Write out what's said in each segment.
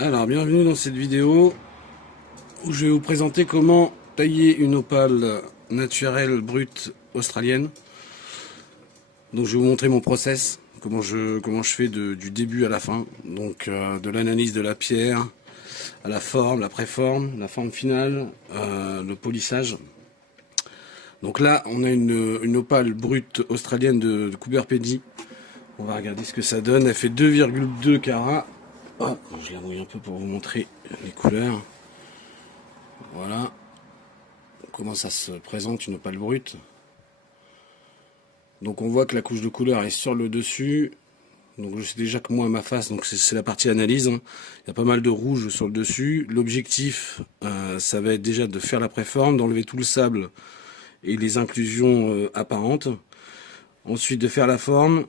Alors, bienvenue dans cette vidéo où je vais vous présenter comment tailler une opale naturelle brute australienne. Donc je vais vous montrer mon process, comment je fais du début à la fin. Donc de l'analyse de la pierre à la forme, la préforme, la forme finale, le polissage. Donc là, on a une opale brute australienne de Cooper Pedy. On va regarder ce que ça donne. Elle fait 2,2 carats. Oh, je la mouille un peu pour vous montrer les couleurs. Voilà comment ça se présente, une opale brute. Donc on voit que la couche de couleur est sur le dessus. Donc je sais déjà que moi à ma face, donc c'est la partie analyse, hein. Il y a pas mal de rouge sur le dessus. L'objectif, ça va être déjà de faire la préforme, d'enlever tout le sable et les inclusions apparentes. Ensuite de faire la forme.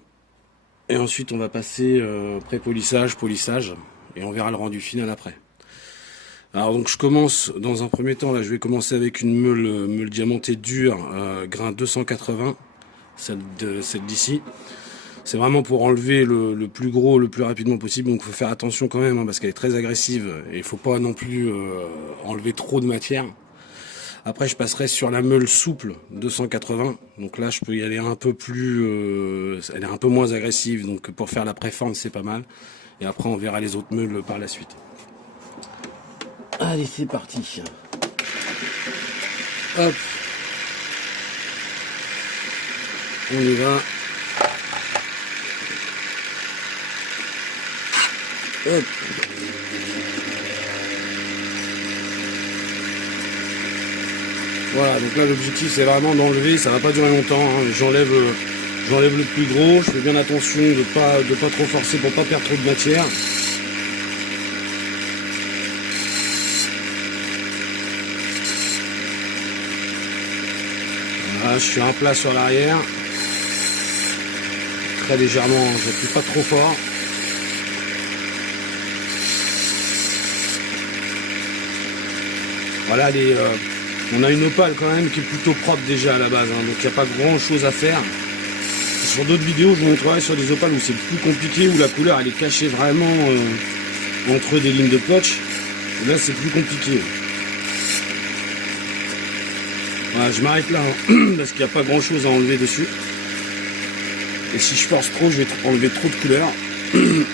Et ensuite on va passer pré-polissage, polissage. Et on verra le rendu final après. Alors donc je commence dans un premier temps, là je vais commencer avec une meule diamantée dure, grain 280, celle d'ici. C'est vraiment pour enlever le plus gros le plus rapidement possible, donc il faut faire attention quand même, hein, parce qu'elle est très agressive, et il ne faut pas non plus enlever trop de matière. Après je passerai sur la meule souple 280, donc là je peux y aller un peu plus, elle est un peu moins agressive, donc pour faire la préforme c'est pas mal. Et après on verra les autres meules par la suite. Allez, c'est parti. Hop. On y va. Hop. Voilà, donc là l'objectif c'est vraiment d'enlever, ça va pas durer longtemps, hein. J'enlève le plus gros, je fais bien attention de pas trop forcer pour pas perdre trop de matière. Voilà, je suis un plat sur l'arrière. Très légèrement, j'appuie pas trop fort. Voilà, on a une opale quand même qui est plutôt propre déjà à la base, hein, donc il n'y a pas grand chose à faire. Sur d'autres vidéos, je vous montrerai sur des opales où c'est plus compliqué, où la couleur elle est cachée vraiment entre des lignes de potch. Là, c'est plus compliqué. Voilà, je m'arrête là, hein, parce qu'il n'y a pas grand chose à enlever dessus. Et si je force trop, je vais enlever trop de couleur.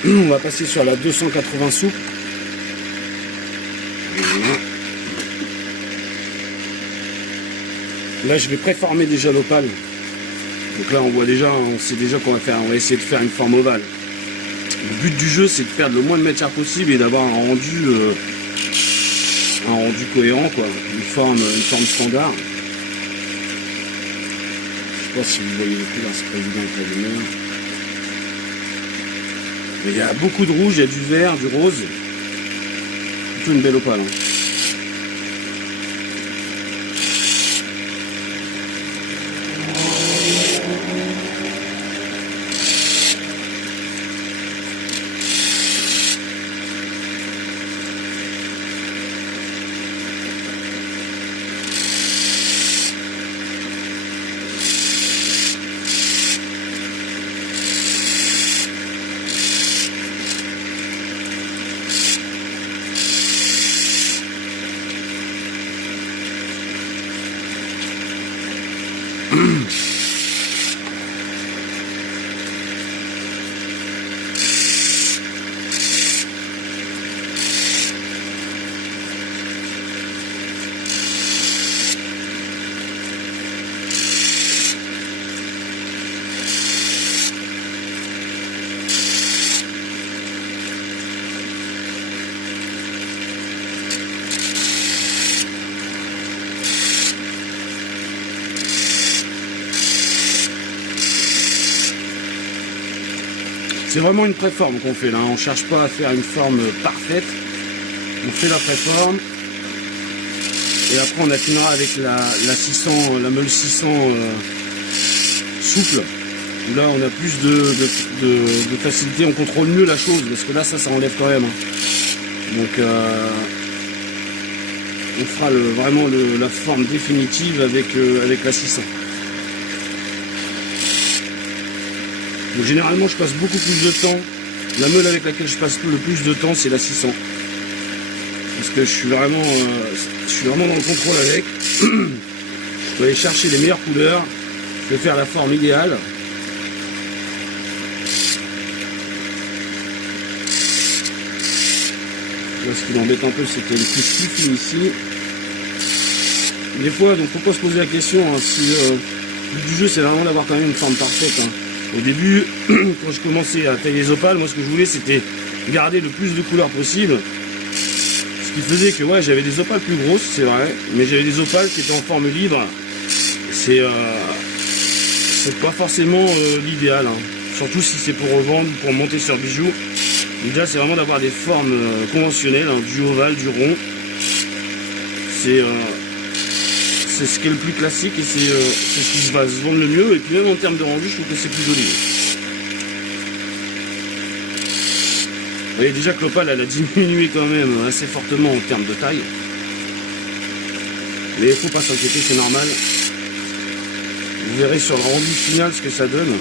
On va passer sur la 280 souple. Voilà. Là, je vais préformer déjà l'opale. Donc là, on voit déjà, on sait déjà qu'on va essayer de faire une forme ovale. Le but du jeu, c'est de perdre le moins de matière possible et d'avoir un rendu cohérent, quoi. Une forme standard. Je sais pas si vous voyez les couleurs, c'est pas évident avec la lumière. Mais il y a beaucoup de rouge, il y a du vert, du rose. Plutôt une belle opale, hein. C'est vraiment une préforme qu'on fait là, on ne cherche pas à faire une forme parfaite, on fait la préforme et après on affinera avec la meule 600 souple, où là on a plus de facilité, on contrôle mieux la chose, parce que là ça enlève quand même, hein. Donc on fera vraiment la forme définitive avec la 600. Donc généralement je passe beaucoup plus de temps La meule avec laquelle je passe le plus de temps, c'est la 600. Parce que je suis vraiment dans le contrôle avec. Je vais aller chercher les meilleures couleurs. Je vais faire la forme idéale. Là, ce qui m'embête un peu, c'est qu'il y a une couche plus fine ici. Des fois, donc faut pas se poser la question, hein, si le but du jeu c'est vraiment d'avoir quand même une forme parfaite. Hein. Au début, quand je commençais à tailler les opales, moi ce que je voulais c'était garder le plus de couleurs possible. Ce qui faisait que ouais, j'avais des opales plus grosses, c'est vrai, mais j'avais des opales qui étaient en forme libre. C'est pas forcément l'idéal, hein. Surtout si c'est pour revendre, pour monter sur bijoux. L'idéal c'est vraiment d'avoir des formes conventionnelles, hein, du ovale, du rond. C'est ce qui est le plus classique et c'est ce qui va se vendre le mieux. Et puis même en termes de rendu, je trouve que c'est plus joli. Vous voyez déjà que l'opale elle a diminué quand même assez fortement en termes de taille. Mais il ne faut pas s'inquiéter, c'est normal. Vous verrez sur le rendu final ce que ça donne.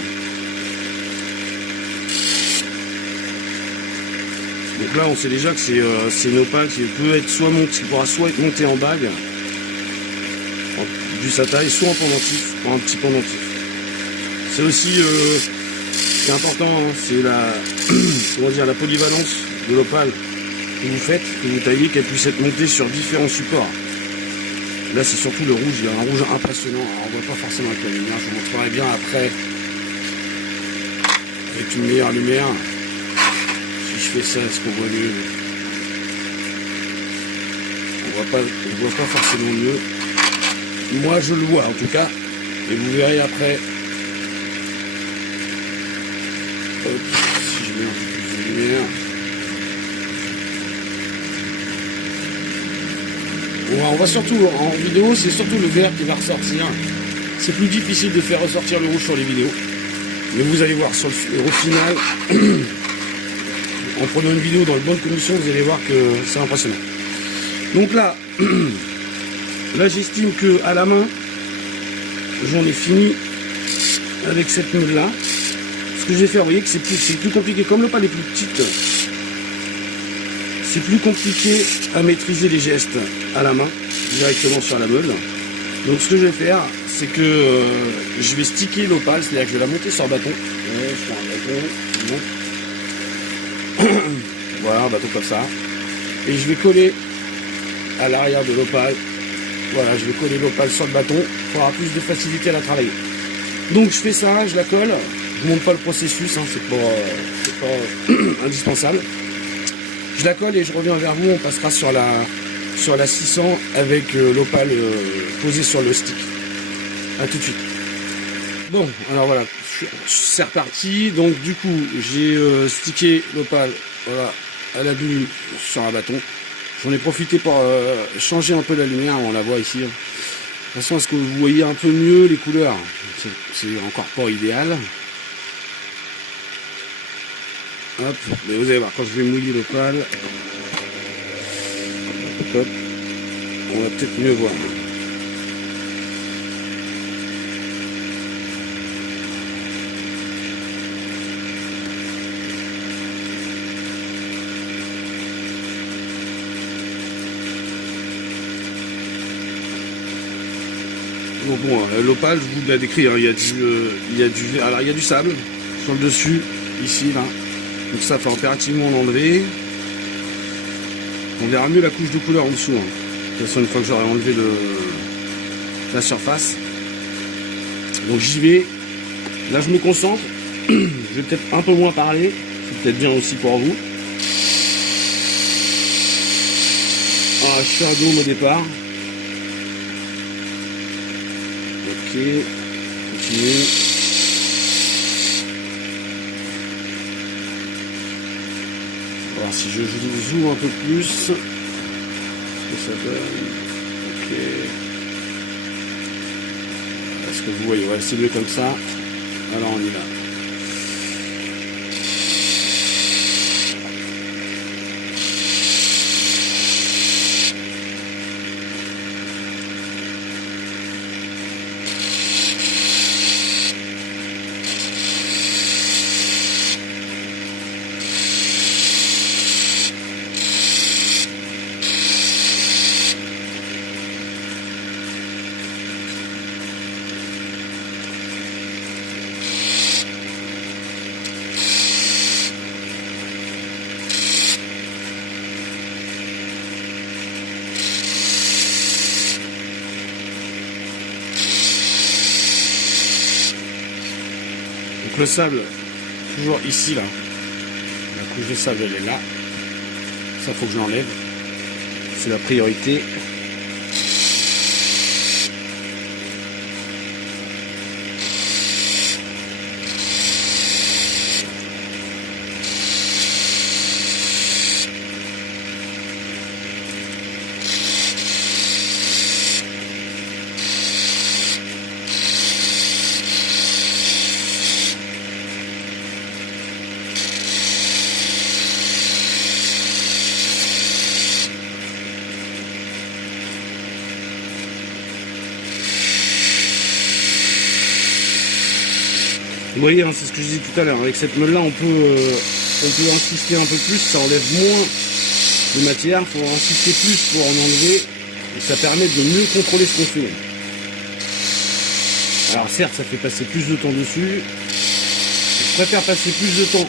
Donc là on sait déjà que c'est une opale qui peut être qui pourra soit être montée en bague, du sa taille, soit en pendentif, en un petit pendentif. C'est aussi ce qui est important, hein, c'est la polyvalence de l'opale que vous faites, que vous taillez, qu'elle puisse être montée sur différents supports. Là c'est surtout le rouge, il y a un rouge impressionnant. Alors, on ne voit pas forcément avec la lumière, je vous montrerai bien après avec une meilleure lumière. Si je fais ça, est-ce qu'on voit mieux? On voit pas forcément mieux. Moi je le vois en tout cas, et vous verrez après. Hop, si je mets un peu plus de lumière. On va surtout, en vidéo, c'est surtout le vert qui va ressortir. C'est plus difficile de faire ressortir le rouge sur les vidéos. Mais vous allez voir sur au final, en prenant une vidéo dans de bonnes conditions, vous allez voir que c'est impressionnant. Donc là, j'estime que à la main, j'en ai fini avec cette meule là. Ce que je vais faire, vous voyez que c'est plus compliqué. Comme l'opale est plus petite, c'est plus compliqué à maîtriser les gestes à la main, directement sur la meule. Donc ce que je vais faire, c'est que je vais sticker l'opale, c'est-à-dire que je vais la monter sur bâton. Ouais, sur un bâton. Voilà, un bâton comme ça. Et je vais coller à l'arrière de l'opale. Voilà, je vais coller l'opale sur le bâton pour avoir plus de facilité à la travailler. Donc je fais ça, je la colle. Je ne montre pas le processus, hein, c'est pas indispensable. Je la colle et je reviens vers vous, on passera sur la 600 avec l'opale posée sur le stick. A tout de suite. Bon, alors voilà, c'est reparti. Donc du coup, j'ai stické l'opale, voilà, à la glu sur un bâton. J'en ai profité pour changer un peu la lumière, on la voit ici. De toute façon, est-ce que vous voyez un peu mieux les couleurs? C'est encore pas idéal. Hop, mais vous allez voir, quand je vais mouiller l'opale, hop, on va peut-être mieux voir. Donc bon, l'opale, je vous l'ai décrit, hein, il y a du sable sur le dessus, ici, là. Donc ça, faut impérativement l'enlever. On verra mieux la couche de couleur en dessous, hein. De toute façon, une fois que j'aurai enlevé la surface. Donc j'y vais. Là, je me concentre. Je vais peut-être un peu moins parler. C'est peut-être bien aussi pour vous. Ah, je suis à dôme au départ. Ok. Continue. Alors si je zoome un peu plus, ce que ça donne. Ok. Est-ce que vous voyez? Ouais, c'est mieux comme ça. Alors on y va. Donc le sable, toujours ici là. La couche de sable elle est là. Ça faut que je l'enlève. C'est la priorité. Vous voyez, hein, c'est ce que je disais tout à l'heure. Avec cette meule là, on peut insister un peu plus, ça enlève moins de matière. Il faut insister plus pour en enlever. Et ça permet de mieux contrôler ce qu'on fait. Alors certes, ça fait passer plus de temps dessus. Je préfère passer plus de temps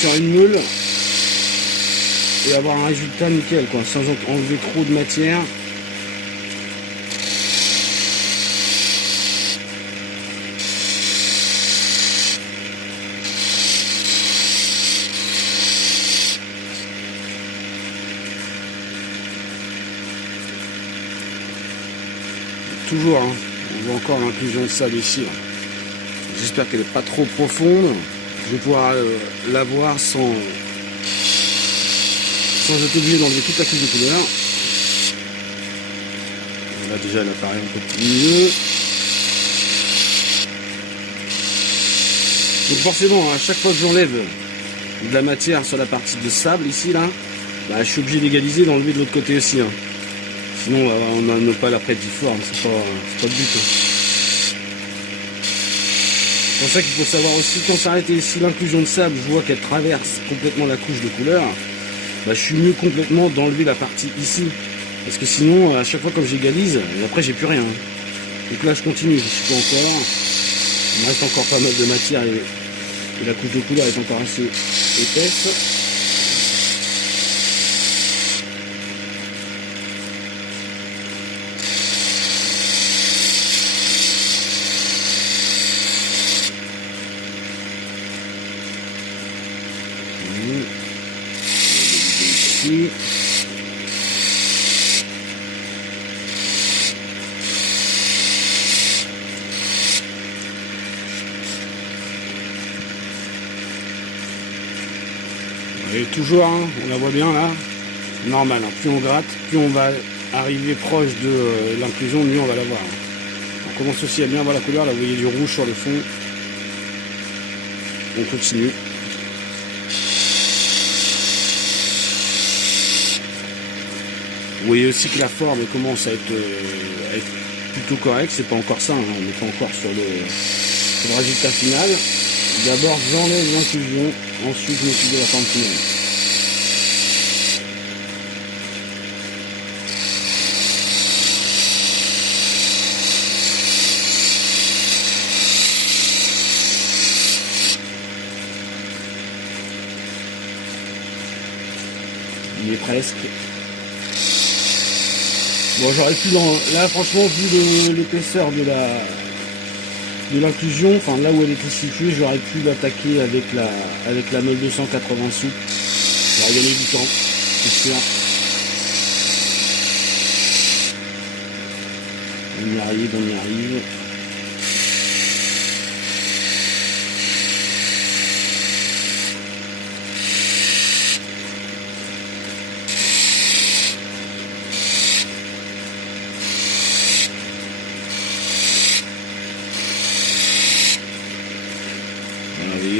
sur une meule et avoir un résultat nickel, quoi, sans enlever trop de matière. Toujours, hein, on voit encore l'inclusion de sable ici. J'espère qu'elle n'est pas trop profonde. Je vais pouvoir la voir sans être obligé d'enlever toute la couche de couleur. Là déjà elle apparaît un peu plus mieux. Donc forcément, à chaque fois que j'enlève de la matière sur la partie de sable ici là, bah, je suis obligé d'égaliser, d'enlever de l'autre côté aussi. Hein. Sinon on n'a pas la prête difforme, c'est pas le but. Hein. C'est pour ça qu'il faut savoir aussi quand s'arrêter ici l'inclusion de sable, je vois qu'elle traverse complètement la couche de couleur. Bah, je suis mieux complètement d'enlever la partie ici. Parce que sinon, à chaque fois comme j'égalise, après j'ai plus rien. Donc là je continue, je suis pas encore. Il me reste encore pas mal de matière et la couche de couleur est encore assez épaisse. Ici. Et toujours, hein, on la voit bien là, normal, hein, plus on gratte, plus on va arriver proche de l'inclusion, mieux on va la voir. On commence aussi à bien voir la couleur, là vous voyez du rouge sur le fond. On continue. Vous voyez aussi que la forme commence à être plutôt correcte, c'est pas encore ça, hein, on n'est pas encore sur le résultat final. D'abord j'enlève l'inclusion, ensuite je m'occupe de la forme finale. Il est presque. Bon, j'aurais pu là franchement vu l'épaisseur de l'inclusion, enfin là où elle était située, j'aurais pu l'attaquer avec la meule 280 souple. J'aurais gagné du temps, c'est sûr. On y arrive, on y arrive.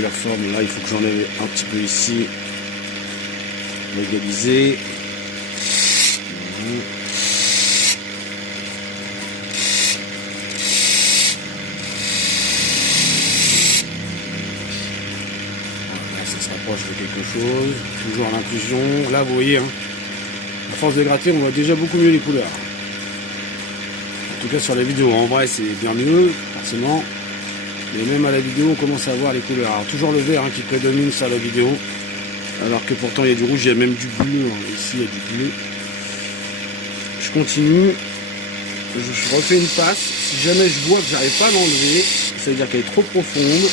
La forme là, il faut que j'enlève un petit peu ici, légaliser. Là, ça se rapproche de quelque chose. Toujours l'inclusion. Là, vous voyez, hein, à force de gratter, on voit déjà beaucoup mieux les couleurs. En tout cas sur la vidéo. En vrai, c'est bien mieux, forcément. Mais même à la vidéo, on commence à voir les couleurs. Alors toujours le vert, hein, qui prédomine sur la vidéo. Alors que pourtant, il y a du rouge, il y a même du bleu. Hein. Ici, il y a du bleu. Je continue. je refais une passe. Si jamais je vois que j'arrive pas à l'enlever, ça veut dire qu'elle est trop profonde.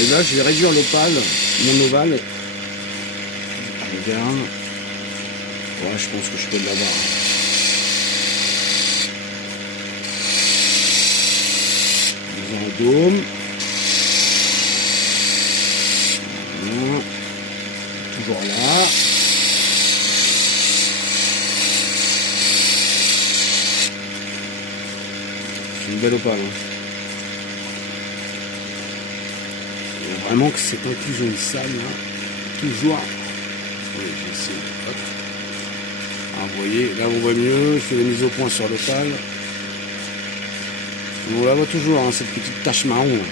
Et là, je vais réduire l'opale, mon ovale. Regarde. Ouais, je pense que je peux l'avoir. Dans un dôme. Voilà. Toujours là. C'est une belle opale. Hein. Vraiment que cette inclusion de salle là, toujours. Oui, j'essaie. Hop. Ah, vous voyez, là on voit mieux, je fais la mise au point sur l'opale. On la voit toujours, hein, cette petite tache marron. Là.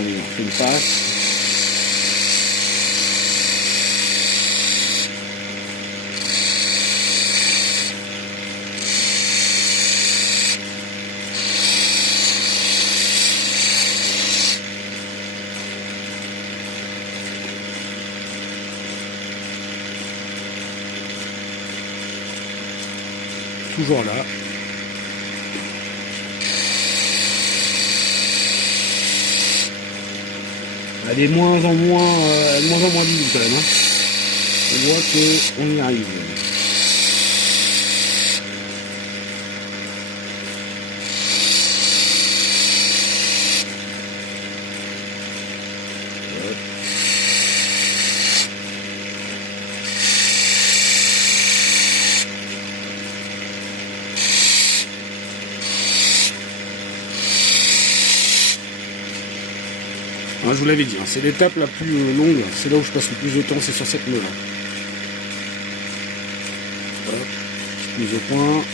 Allez, on fait une passe. Toujours là. Elle est moins en moins vive quand même. Hein. On voit qu'on y arrive. Je vous l'avais dit, hein, c'est l'étape la plus longue, c'est là où je passe le plus de temps, c'est sur cette nœud là. Hop, mise au point.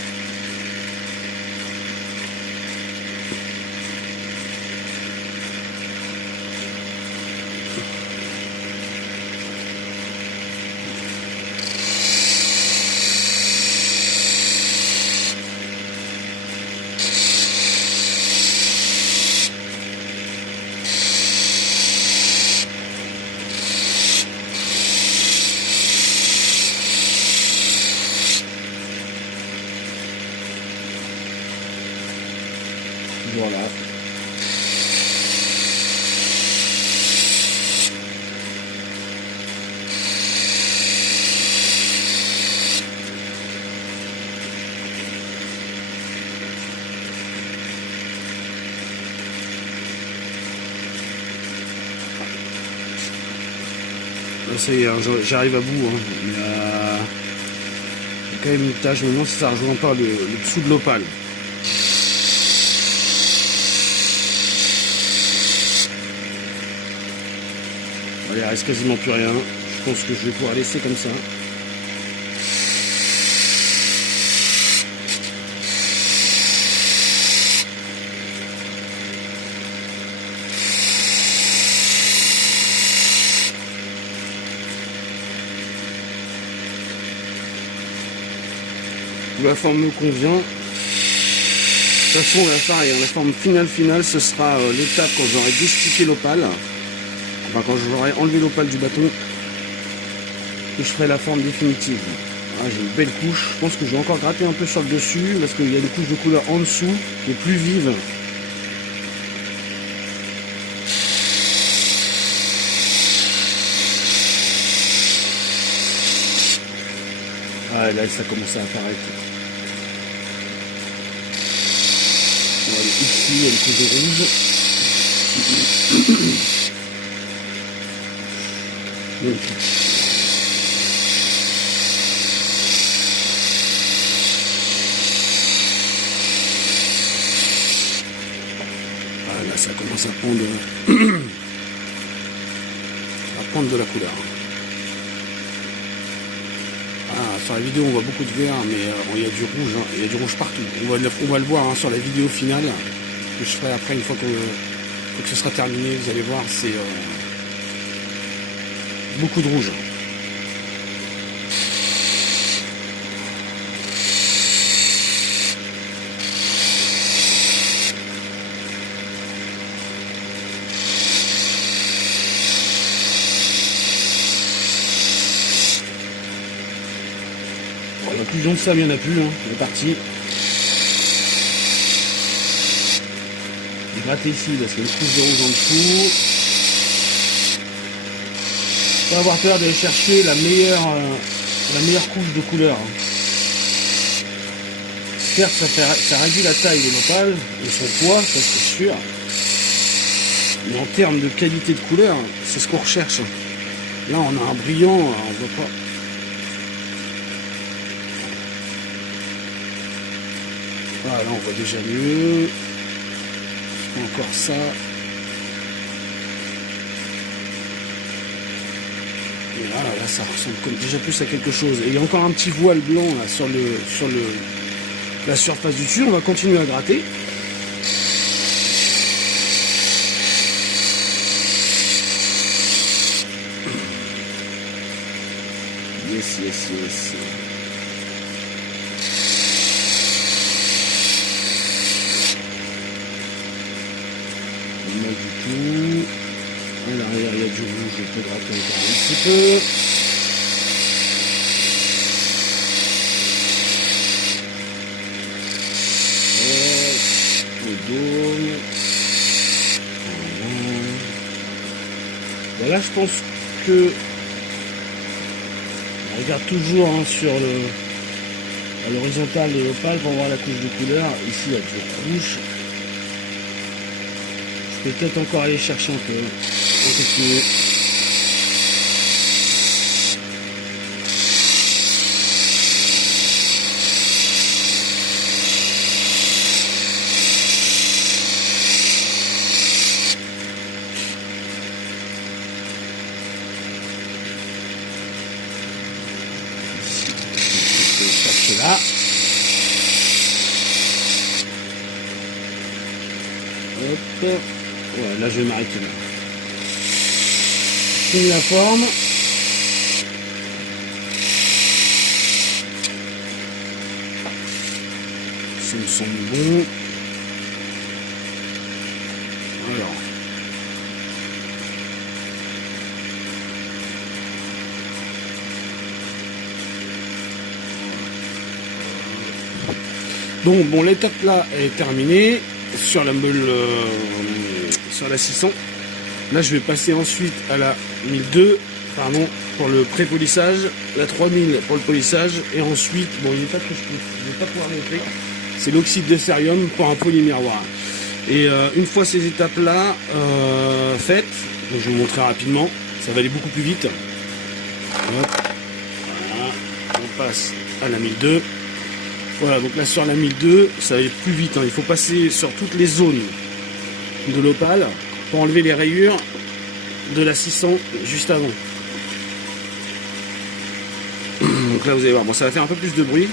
Voilà. Là, ça y est, hein, j'arrive à bout. Hein. Il y a quand même une tâche. Je me demande si ça rejoint pas le dessous de l'opale. Il reste quasiment plus rien. Je pense que je vais pouvoir laisser comme ça. La forme me convient. De toute façon, la forme finale, ce sera l'étape quand j'aurai déstiqué l'opale. Enfin, quand j'aurai enlevé l'opale du bâton, que je ferai la forme définitive. Ah, j'ai une belle couche. Je pense que je vais encore gratter un peu sur le dessus parce qu'il y a une couche de couleur en dessous qui est plus vive. Ah, là, ça commence à apparaître. Voilà, ici, il y a une couche de rouge. Donc, là, ça commence à prendre de la couleur. Sur la vidéo, on voit beaucoup de vert, mais il y a du rouge. Hein, il y a du rouge partout. On va le voir hein, sur la vidéo finale que je ferai après une fois que ce sera terminé. Vous allez voir, c'est beaucoup de rouge. conclusion de ça, il n'y en a plus, hein. On est parti. Je vais gratter ici parce qu'il y a une couche de rouge en dessous. Pas avoir peur d'aller chercher la meilleure couche de couleur. Certes, ça réduit la taille de l'opale et son poids, ça c'est sûr. Mais en termes de qualité de couleur, c'est ce qu'on recherche. Là, on a un brillant, on voit pas. Voilà, là, on voit déjà mieux. Encore ça. Et là, ça ressemble comme déjà plus à quelque chose. Et il y a encore un petit voile blanc là, sur la surface du dessus. On va continuer à gratter. Yes. Pas du tout. À l'arrière, il y a du rouge. Je peux gratter encore un petit peu. Le dôme. Voilà, je pense que on regarde toujours hein, sur à l'horizontale de l'opale pour voir la couche de couleur. Ici, il y a du rouge. Je vais peut-être encore aller chercher un peu. On continue. Là. Hop. Ouais, là je vais m'arrêter là. Je finis la forme. Ça me semble bon. Alors. Donc bon, l'étape là est terminée sur la meule, sur la 600. Là je vais passer ensuite à la 1002, pardon, pour le pré-polissage, la 3000 pour le polissage, et ensuite, bon il n'est pas très je vais pas pouvoir montrer, c'est l'oxyde de cérium pour un polymiroir. Et une fois ces étapes là faites, donc je vais vous montrer rapidement, ça va aller beaucoup plus vite. Hop. Voilà, on passe à la 1002. Voilà, donc là sur la 1002, ça va aller plus vite, hein. Il faut passer sur toutes les zones de l'opale pour enlever les rayures de la 600 juste avant. Donc là vous allez voir, bon ça va faire un peu plus de bruit.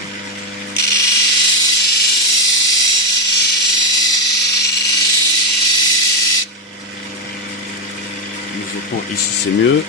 Ici c'est mieux.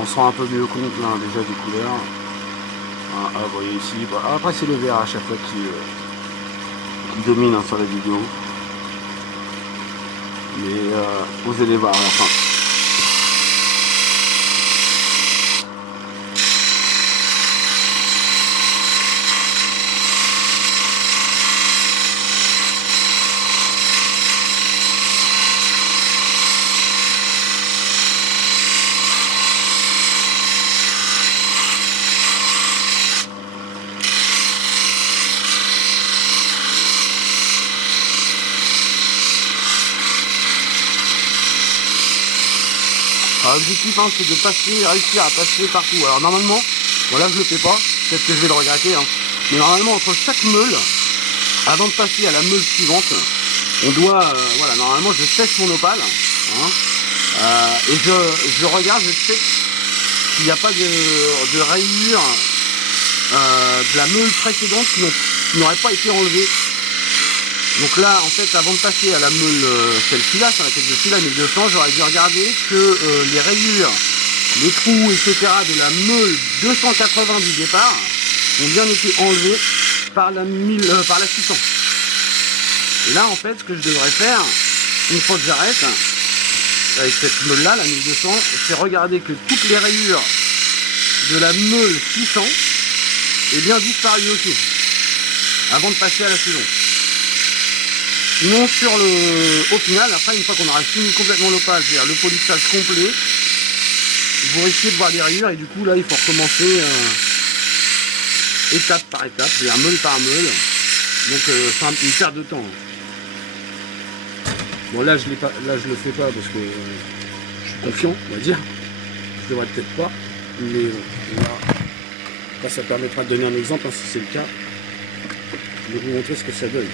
On se rend un peu mieux compte là déjà des couleurs. Vous voyez ici. Bon, après c'est le vert à chaque fois qui domine hein, sur la vidéo. Mais vous allez voir à la fin. L'objectif hein, c'est de réussir à passer partout. Alors normalement, bon là je le fais pas, peut-être que je vais le regretter, hein, mais normalement entre chaque meule, avant de passer à la meule suivante, on doit, voilà, normalement je sèche mon opale, hein, et je regarde, je check qu'il n'y a pas de rayures de la meule précédente qui n'aurait pas été enlevée. Donc là, en fait, avant de passer à la meule, celle-ci-là, sur laquelle je suis là, 1200, j'aurais dû regarder que les rayures, les trous, etc. de la meule 280 du départ ont bien été enlevés par la 600. Et là, en fait, ce que je devrais faire, une fois que j'arrête, avec cette meule-là, la 1200, c'est regarder que toutes les rayures de la meule 600 aient bien disparu aussi, avant de passer à la suivante. Sinon, au final, après, une fois qu'on aura fini complètement l'opale, c'est-à-dire le polissage complet, vous risquez de voir des rayures et du coup, là, il faut recommencer étape par étape, c'est-à-dire meule par meule. Donc, c'est une perte de temps. Bon, là, je le fais pas parce que je suis confiant, on va dire. Je devrais peut-être pas, mais là, ça permettra de donner un exemple, hein, si c'est le cas, de vous montrer ce que ça donne.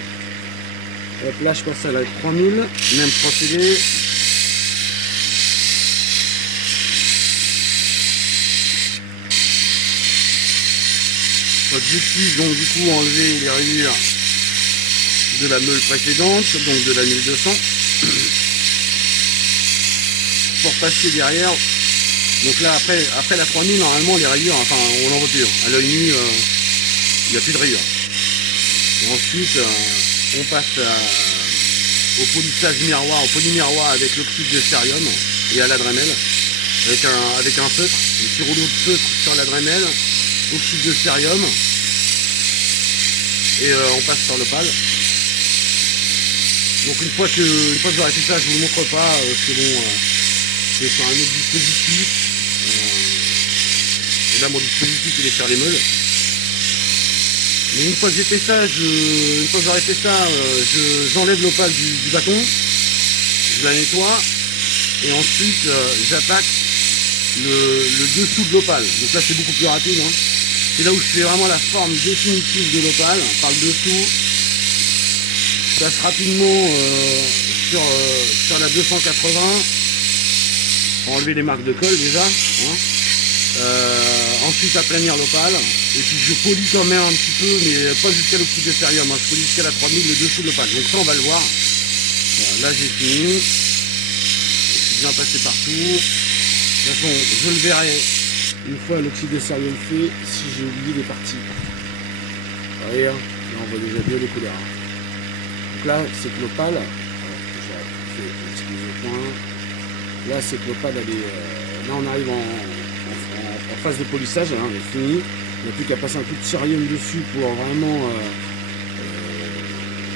Hop, là je passe à la 3000, même procédé. Objectif donc du coup enlever les rayures de la meule précédente, donc de la 1200. Pour passer derrière, donc là après la 3000 normalement les rayures, enfin on n'en voit plus. À l'œil nu, il n'y a plus de rayures. Et ensuite on passe au polissage miroir, au polymiroir avec l'oxyde de cérium et à la Dremel avec un feutre, un petit rouleau de feutre sur la Dremel, oxyde de cérium et on passe sur l'opale. Donc une fois que j'aurai fait ça, je vous le montre pas, c'est bon, c'est sur un autre dispositif. Et là mon dispositif il est sur les meules. Mais une fois que j'ai fait ça, j'enlève l'opale du bâton, je la nettoie, et ensuite j'attaque le dessous de l'opale. Donc là c'est beaucoup plus rapide, hein. C'est là où je fais vraiment la forme définitive de l'opale, par le dessous. Je passe rapidement sur la 280, pour enlever les marques de colle déjà, hein. Ensuite aplanir l'opale, et puis je polis quand même un petit peu, mais pas jusqu'à l'oxyde de cérium, hein. Je polis jusqu'à la 3000, le dessous de l'opale. Donc ça on va le voir. Voilà, là j'ai fini, je suis bien passé partout. De toute façon je le verrai une fois l'oxyde de cérium fait, si j'ai oublié les parties. Voyez, hein, là on voit déjà bien les couleurs. Donc là c'est que l'opale, là c'est que l'opale elle est, là on arrive en phase de polissage, hein, on est fini. Il n'y a plus qu'à passer un coup de cérium dessus pour vraiment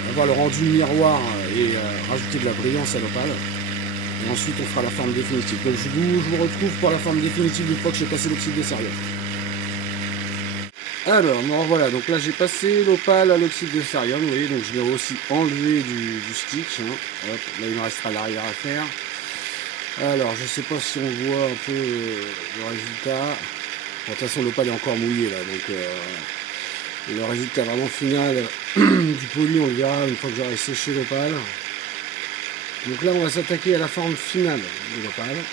avoir le rendu miroir et rajouter de la brillance à l'opale. Et ensuite on fera la forme définitive. Donc je vous retrouve pour la forme définitive une fois que j'ai passé l'oxyde de cérium. Alors, me revoilà. Donc là j'ai passé l'opale à l'oxyde de cérium, vous voyez, donc je l'ai aussi enlevé du stitch. Hein. Hop, là il me restera l'arrière à faire. Alors je sais pas si on voit un peu le résultat. Bon, de toute façon l'opale est encore mouillée là, donc le résultat vraiment final du poli on le verra une fois que j'aurai séché l'opale. Donc là on va s'attaquer à la forme finale de l'opale.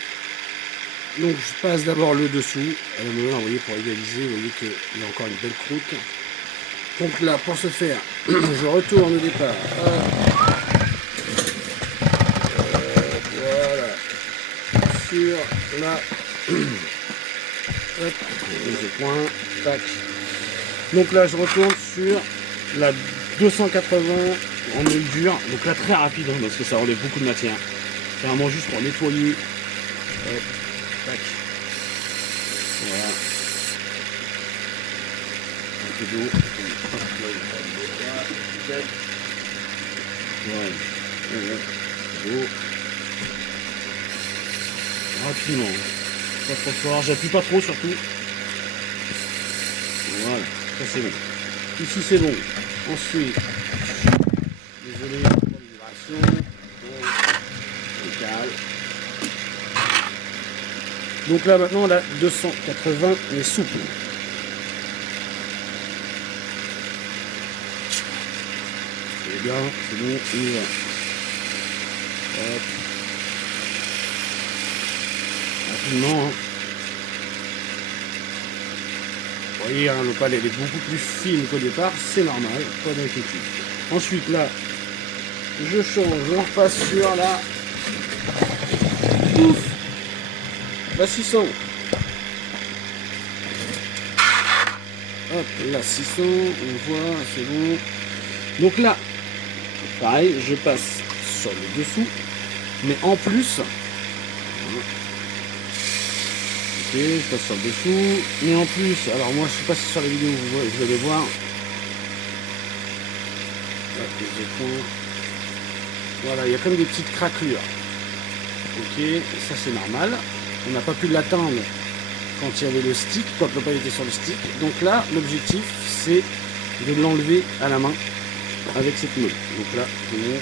Donc je passe d'abord le dessous à la meule, vous voyez, pour égaliser, vous voyez qu'il y a encore une belle croûte. Donc là pour ce faire, je retourne au départ. Voilà. Sur la hop, les points, tac. Donc là je retourne sur la 280 en meule dure, donc là très rapide, hein, parce que ça enlève beaucoup de matière. C'est vraiment juste pour nettoyer. Hop, tac. Voilà. Un peu d'eau. Voilà. Rapidement. Pas trop fort, j'appuie pas trop surtout. Voilà, ça c'est bon. Ici c'est bon. Ensuite, désolé pour les vibrations. Donc là maintenant la 280 est souple. C'est bien, c'est bon, on y va. Hop. Rapidement, hein. voyez, hein, l'opale elle est beaucoup plus fine qu'au départ, c'est normal, pas d'inquiétude. Ensuite là, je change, on repasse sur la... Ouf, la 600. Hop, la 600, on voit, c'est bon. Donc là, pareil, je passe sur le dessous, mais en plus, ok, je passe sur le dessous, mais en plus, alors moi je sais pas si sur la vidéo vous allez voir, voilà, il y a comme des petites craquelures, ok, ça c'est normal, on n'a pas pu l'atteindre quand il y avait le stick, quand l'opale était sur le stick, donc là l'objectif c'est de l'enlever à la main avec cette meule, donc là, voilà.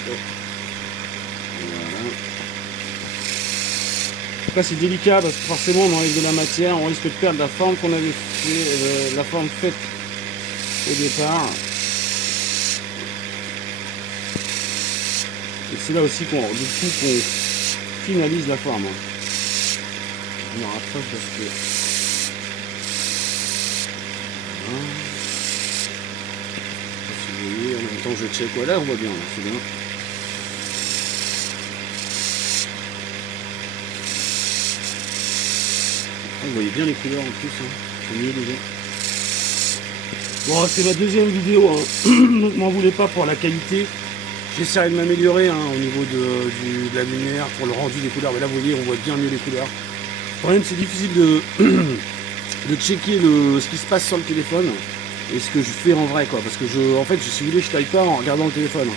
Là c'est délicat parce que forcément on enlève de la matière, on risque de perdre la forme qu'on avait fait, la forme faite au départ. Et c'est là aussi qu'on finalise la forme. Je me rapproche parce que... Voilà. Si vous voyez, en même temps je check, voilà, on voit bien, c'est bien. Vous voyez bien les couleurs en plus, hein. C'est mieux déjà. Bon, c'est ma deuxième vidéo, hein. Donc m'en voulez pas pour la qualité. J'essaierai de m'améliorer hein, au niveau de la lumière, pour le rendu des couleurs. Mais là, vous voyez, on voit bien mieux les couleurs. Le problème, c'est difficile de checker ce qui se passe sur le téléphone et ce que je fais en vrai, quoi. Parce que en fait, si vous voulez, je taille pas en regardant le téléphone.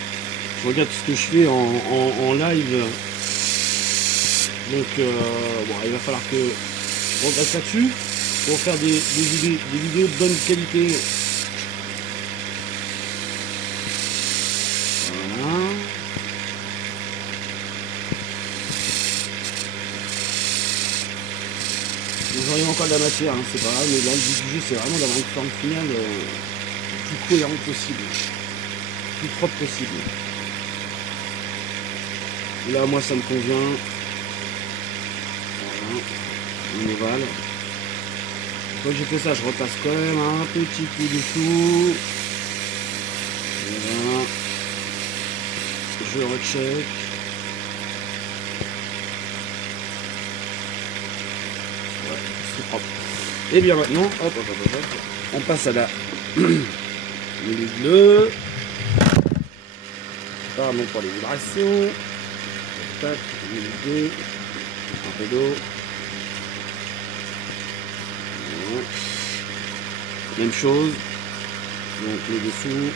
Je regarde ce que je fais en live. Donc, bon, il va falloir que on reste là-dessus pour faire des vidéos de bonne qualité. Voilà. J'aurai encore de la matière, hein, c'est pas grave, mais là le but du jeu c'est vraiment d'avoir une forme finale le plus cohérente possible, le plus propre possible. Et là moi ça me convient. Voilà. Une ovale. Quand j'ai fait ça, je repasse quand même un petit coup dessous. Voilà. Je recheck. Ouais, c'est propre. Et bien maintenant, hop, on passe à la l'huile bleue. Pardon pour les vibrations. Tac, l'huile bleue. Un peu d'eau. Même chose, donc le dessous.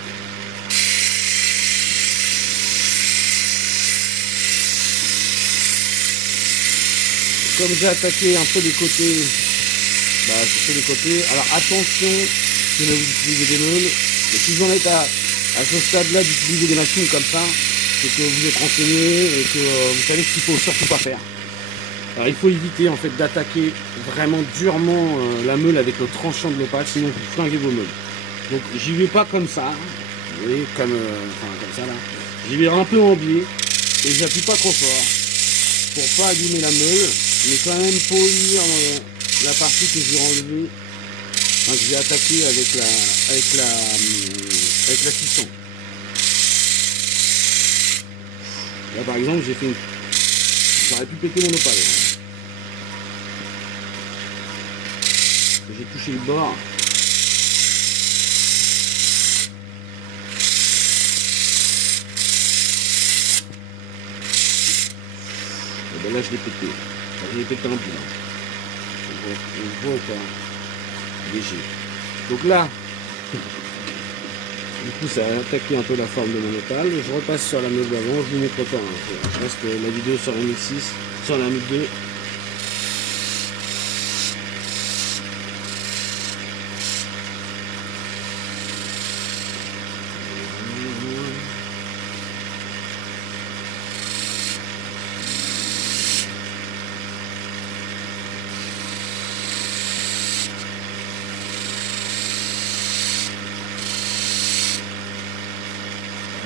Comme j'ai attaqué un peu les côtés, bah, je fais les côtés. Alors attention, si vous utilisez des meules, et si vous en êtes à ce stade-là d'utiliser des machines comme ça, c'est que vous êtes renseigné et que vous savez ce qu'il faut surtout pas faire. Alors il faut éviter en fait d'attaquer vraiment durement la meule avec le tranchant de l'opale, sinon vous flinguez vos meules. Donc j'y vais pas comme ça, vous voyez, comme ça là. J'y vais un peu en biais et j'appuie pas trop fort pour pas abîmer la meule, mais quand même polir la partie que j'ai enlevée, enfin, que j'ai attaquée avec la cuisson. Là par exemple j'ai fait une... J'aurais pu péter mon opale. J'ai touché le bord. Et ben là je l'ai pété. Enfin, je l'ai pété un peu. On voit ou pas? Léger. Donc là, du coup ça a attaqué un peu la forme de mon opale. Je repasse sur la meule d'avant, je vous montre pas. Hein. Je reste la vidéo sur la 1006, sur la 1002.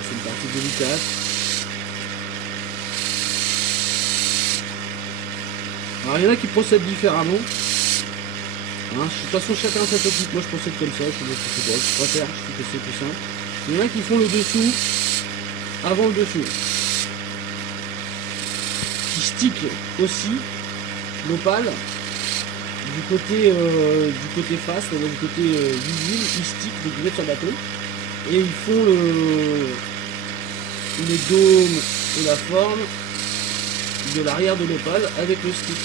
C'est une partie délicate. Alors il y en a qui procèdent différemment. Hein, de toute façon, chacun sa technique. Moi, je procède comme ça. Je préfère. Je trouve que c'est plus simple. Il y en a qui font le dessous avant le dessous. Qui stick aussi l'opale du côté face, du côté visible. Ils stick, donc ils mettent sur le bateau. Et ils font le dôme et la forme de l'arrière de l'opale avec le stick.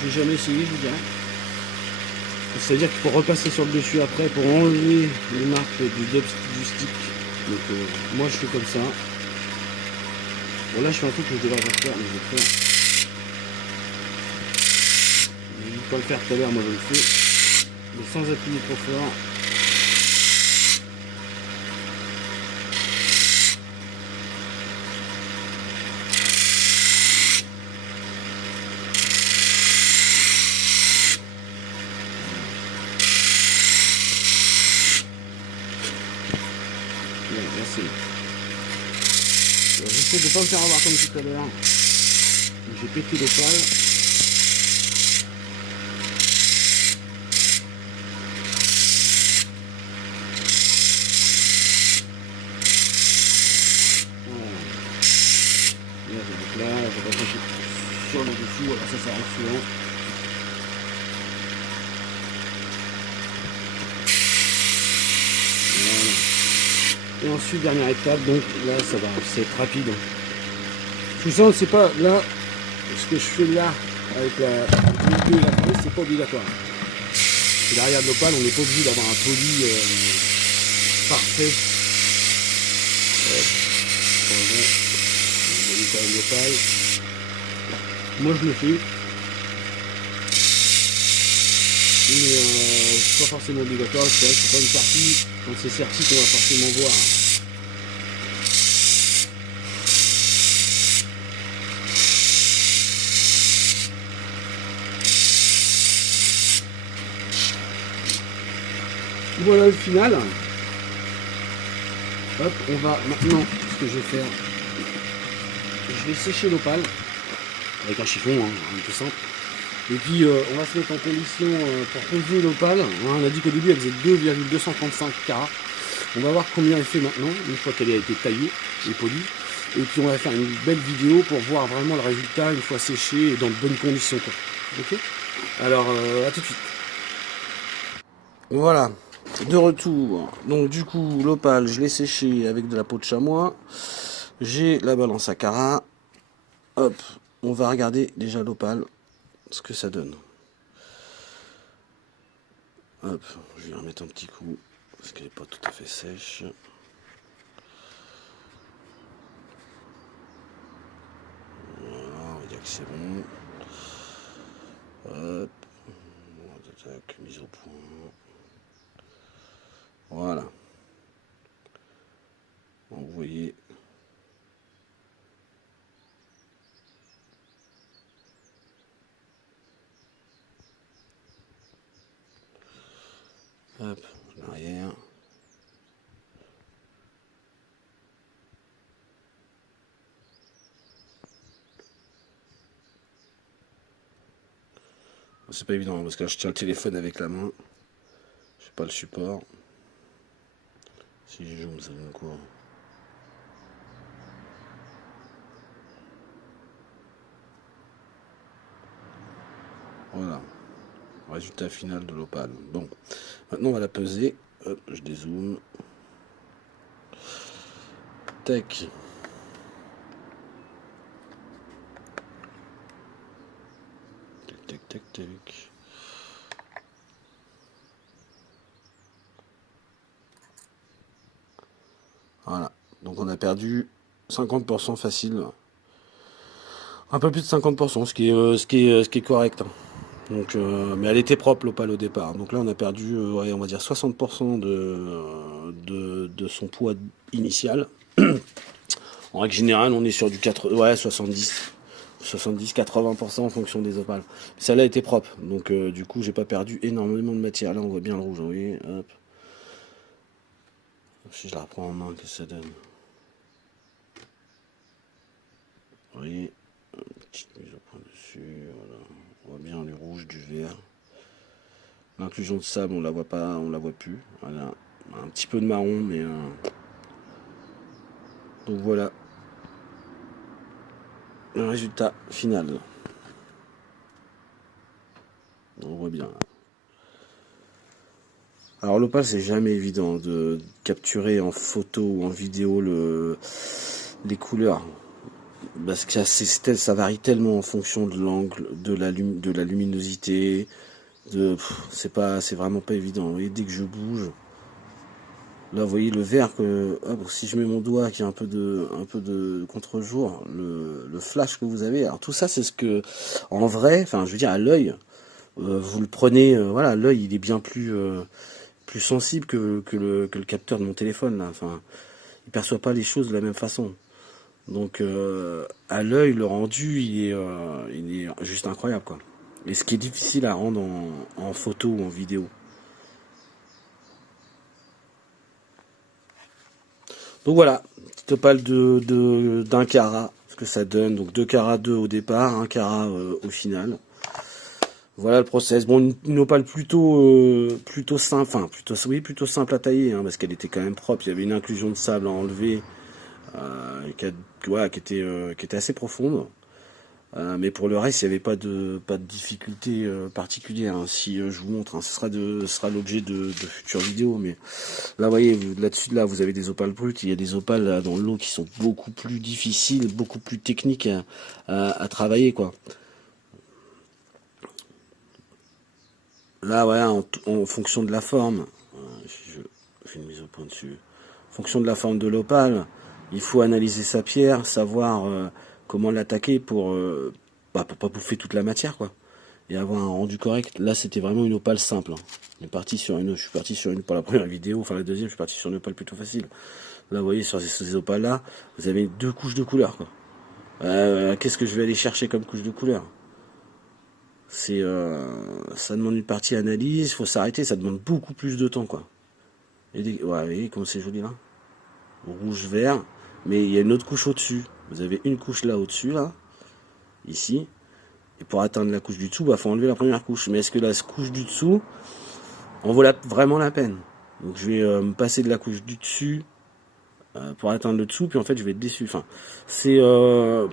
Je n'ai jamais essayé, je vous dirais. C'est-à-dire qu'il faut repasser sur le dessus après pour enlever les marques du stick. Donc moi je fais comme ça. Bon là je fais un truc que je devrais pas faire, mais je vais le faire. Je vais pas le faire tout à l'heure, moi je le fais. Mais sans appuyer trop fort. Là c'est bon. J'essaie de ne pas me faire avoir comme tout à l'heure. J'ai pété l'opale. Voilà. Donc là, je vais passer sur le dessous. Alors ça arrive souvent. Voilà. Et ensuite, dernière étape, donc là, ça va être rapide. Tout ça, c'est pas là, ce que je fais là, avec la vidéo et la prise, c'est pas obligatoire. C'est l'arrière de l'opale, on n'est pas obligé d'avoir un poli parfait. Vous voyez quand même l'opale. Moi, je le fais. Mais c'est pas forcément obligatoire, c'est pas une partie, quand c'est certi qu'on va forcément voir. Voilà le final. Hop, on va maintenant, ce que je vais faire, je vais sécher l'opale avec un chiffon, hein, tout simple. Et puis on va se mettre en condition pour poser l'opale. On a dit qu'au début elle faisait 2,235 carats. On va voir combien elle fait maintenant, une fois qu'elle a été taillée et polie. Et puis on va faire une belle vidéo pour voir vraiment le résultat une fois séché et dans de bonnes conditions, quoi. Ok. Alors à tout de suite. Voilà, de retour. Donc du coup l'opale je l'ai séché avec de la peau de chamois. J'ai la balance à carats. Hop, on va regarder déjà l'opale, ce que ça donne. Hop, je vais remettre un petit coup, parce qu'elle n'est pas tout à fait sèche. Voilà, on va dire que c'est bon. Hop, mise au point. Voilà. Bon, vous voyez. Hop, l'arrière. C'est pas évident parce que là je tiens le téléphone avec la main. Je sais pas le support. Si je zoome, ça donne quoi? Voilà. Résultat final de l'opale. Bon, maintenant on va la peser. Hop, je dézoome. Tac. Tac, tac, tac, tac. Voilà. Donc on a perdu 50% facile. Un peu plus de 50%, ce qui est correct. Hein. Donc, mais elle était propre l'opale au départ. Donc là on a perdu, ouais, on va dire 60% de son poids initial. En règle générale, on est sur du 70-80% en fonction des opales. Celle-là était propre, donc du coup, j'ai pas perdu énormément de matière. Là, on voit bien le rouge, vous voyez. Hop. Si je la reprends en main, qu'est-ce que ça donne? Vous voyez, une petite mise au point dessus, voilà. On voit bien le rouge du vert. L'inclusion de sable, on la voit pas, on la voit plus. Voilà. Un petit peu de marron, mais donc voilà le résultat final. On voit bien. Alors l'opale, c'est jamais évident de capturer en photo ou en vidéo les couleurs. Parce que ça varie tellement en fonction de l'angle, de la luminosité. C'est vraiment pas évident. Vous voyez, dès que je bouge, là, vous voyez le vert que, hop, si je mets mon doigt qui a un peu de contre-jour, le flash que vous avez. Alors tout ça, c'est ce que, en vrai, enfin, je veux dire, à l'œil, vous le prenez, voilà, l'œil, il est bien plus sensible que le capteur de mon téléphone, là. Enfin, il perçoit pas les choses de la même façon. Donc, à l'œil, le rendu, il est juste incroyable, quoi. Et ce qui est difficile à rendre en photo ou en vidéo. Donc voilà, petite opale d'un carat, ce que ça donne. Donc 2 carats 2 au départ, 1 carat au final. Voilà le process. Bon, une opale plutôt simple, enfin plutôt simple à tailler, hein, parce qu'elle était quand même propre. Il y avait une inclusion de sable à enlever, qui était assez profonde. Mais pour le reste, il n'y avait pas de difficulté particulière, hein. Si je vous montre, hein, ce sera l'objet de futures vidéos. Mais là, vous voyez, là-dessus, là, vous avez des opales brutes. Il y a des opales là, dans l'eau qui sont beaucoup plus difficiles, beaucoup plus techniques à travailler, quoi. Là, voilà, en fonction de la forme, si je fais une mise au point dessus. En fonction de la forme de l'opale, il faut analyser sa pierre, savoir comment l'attaquer pour pas bouffer toute la matière, quoi, et avoir un rendu correct. Là, c'était vraiment une opale simple, hein. Je suis parti sur une pour la première vidéo, enfin la deuxième, je suis parti sur une opale plutôt facile. Là, vous voyez, sur ces opales-là, vous avez 2 couches de couleur, quoi. Qu'est-ce que je vais aller chercher comme couche de couleur? Ça demande une partie analyse, faut s'arrêter, ça demande beaucoup plus de temps, quoi. Ouais, vous voyez comme c'est joli là, rouge vert, mais il y a une autre couche au-dessus. Vous avez une couche là au-dessus là, ici, et pour atteindre la couche du dessous, faut enlever la première couche. Mais est-ce que la couche du dessous en vaut vraiment la peine? Donc je vais me passer de la couche du dessus pour atteindre le dessous, puis en fait je vais être déçu. Enfin, c'est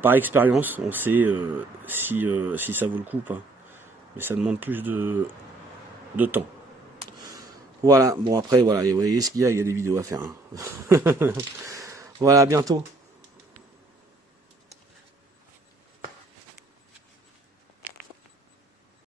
par expérience, on sait si ça vaut le coup ou pas. Mais ça demande plus de temps. Voilà, bon après, voilà, vous voyez ce qu'il y a des vidéos à faire, hein. Voilà, à bientôt.